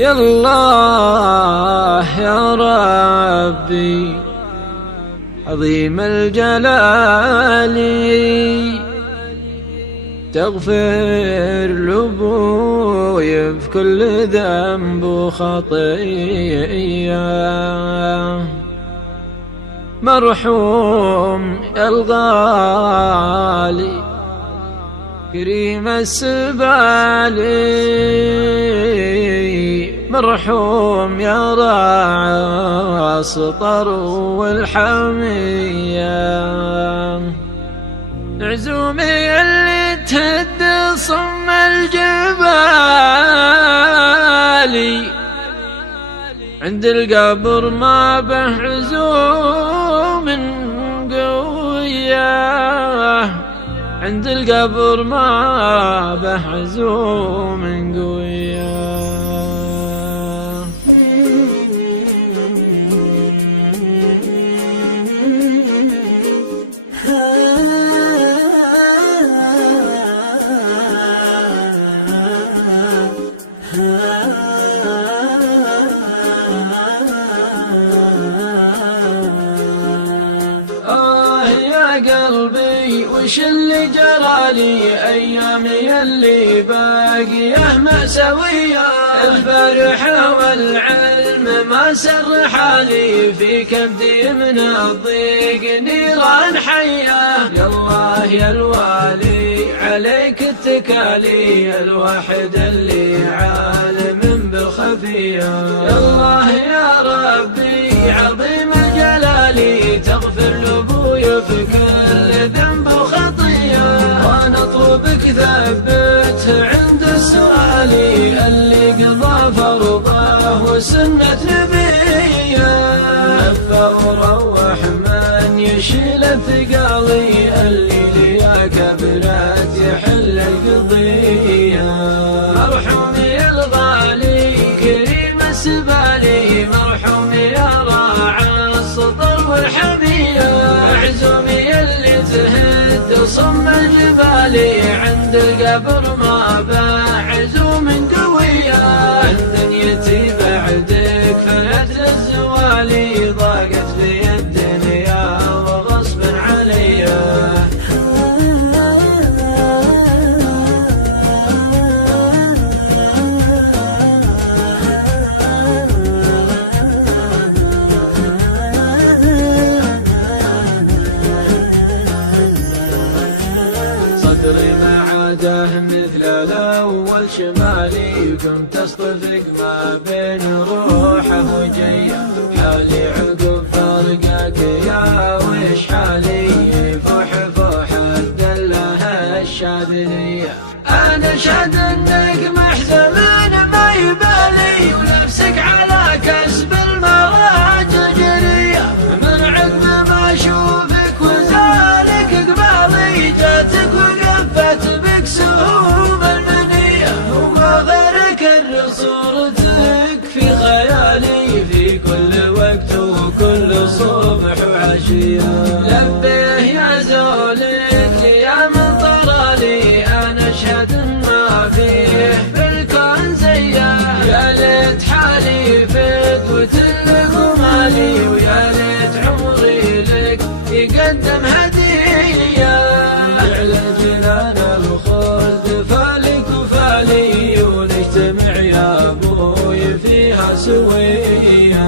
يا الله يا ربي عظيم الجلال، تغفر لأبوي في كل ذنب وخطيئة. مرحوم يا الغالي كريم السبالي، مرحوم يا راعي السطر والحمية. عزومي اللي تهد صم الجبال، عند القبر ما به عزوم قوية، عند القبر ما به عزوم قوية. قلبي وش اللي جرالي، أيامي اللي باقية مأساوية. الفرحة والعلم ما سر حالي، في كبدي من الضيق نيران حية. يا الله يا الوالي عليك اتكالي، الواحد اللي عالم بالخفية. يا الله يا ربي عظيم جلالي، تغفر لأبوي في كل ذنب وخطية. وانا اطلبك ثبته عند السؤال، اللي قضى فرضه وسنة نبيه. لفى وروح من يشيل الثقالي، اللي ليا كبرت يحل القضية. مرحوم يا الغالي كريم السبالي، مرحوم يا راعي السطر والحمية. عزومي اللي تهد صم الجبال، عند القبر ما به عزوم قوية. دنيتي بعدك فنت للزوال، ضاقت في الدنيا وغصب عليا. صدري ما عاده مثل الأول شمالي، كنت أصطفق ما بين روحه وجيه. حالي عقب فرقك يا وش حالي، فوح فوح الدله الشاذلية. أنا شاد إنك محزن ما يبالي، ونفسك على كسب المراجع جرية. من عقب ما أشوفك وزالك قبالي، جاتك وقفت بك سهوم المنية. وما غيرك صورتك في خيالي، في كل وقت وكل صبح وعشية. لبيه يا زولك يا من طرالي، أنا أشهد ما فيه بالكون زيه. يا ليت حالي في قوتك ومالي، ويا ليت عمري لك يقدم هدية. على جنان الخلد فالك وفالي، ونجتمع يا أبوي فيها سوية.